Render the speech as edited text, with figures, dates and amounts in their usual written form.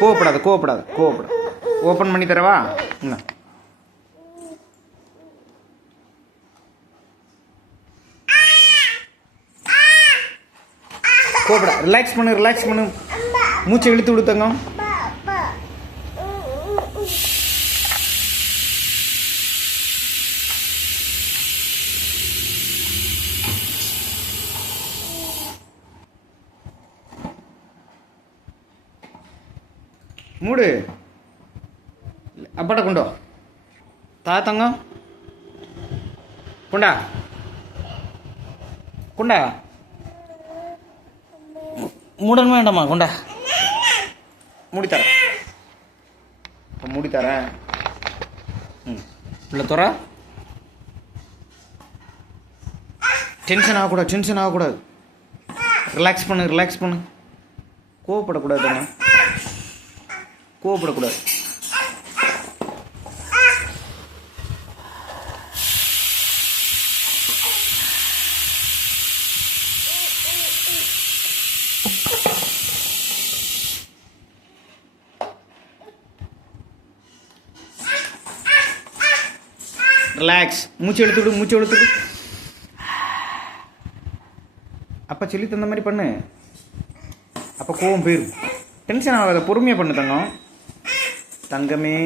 கோவப்படாத கோவப்படாத கோவப்படாத. ஓப்பன் பண்ணி தரவா? என்ன கோவப்படா. ரிலாக்ஸ் பண்ணு ரிலாக்ஸ் பண்ணு. மூச்சை இழுத்து விடுத்தங்க. மூடு. அப்பாட்ட கொண்டோ. தாத்தங்க கொண்டா கொண்டா. மூடணுமா வேண்டாமா? கொண்டா. மூடித்தரேன். இப்போ மூடித்தரேன். இல்லை துற. டென்ஷன் ஆகக்கூடாது டென்ஷன் ஆகக்கூடாது. ரிலாக்ஸ் பண்ணு ரிலாக்ஸ் பண்ணு. கோவப்படக்கூடாதுங்க. கோவப்படக்கூடாது. ரிலாக்ஸ். மூச்சு எடுத்துவிடு மூச்சு எடுத்துவிடு. அப்போ சொல்லி தந்த மாதிரி பண்ணு. அப்போ கோவம் போயிடும். டென்ஷன் ஆகாத. பொறுமையாக பண்ணு தங்கம். தங்கமே.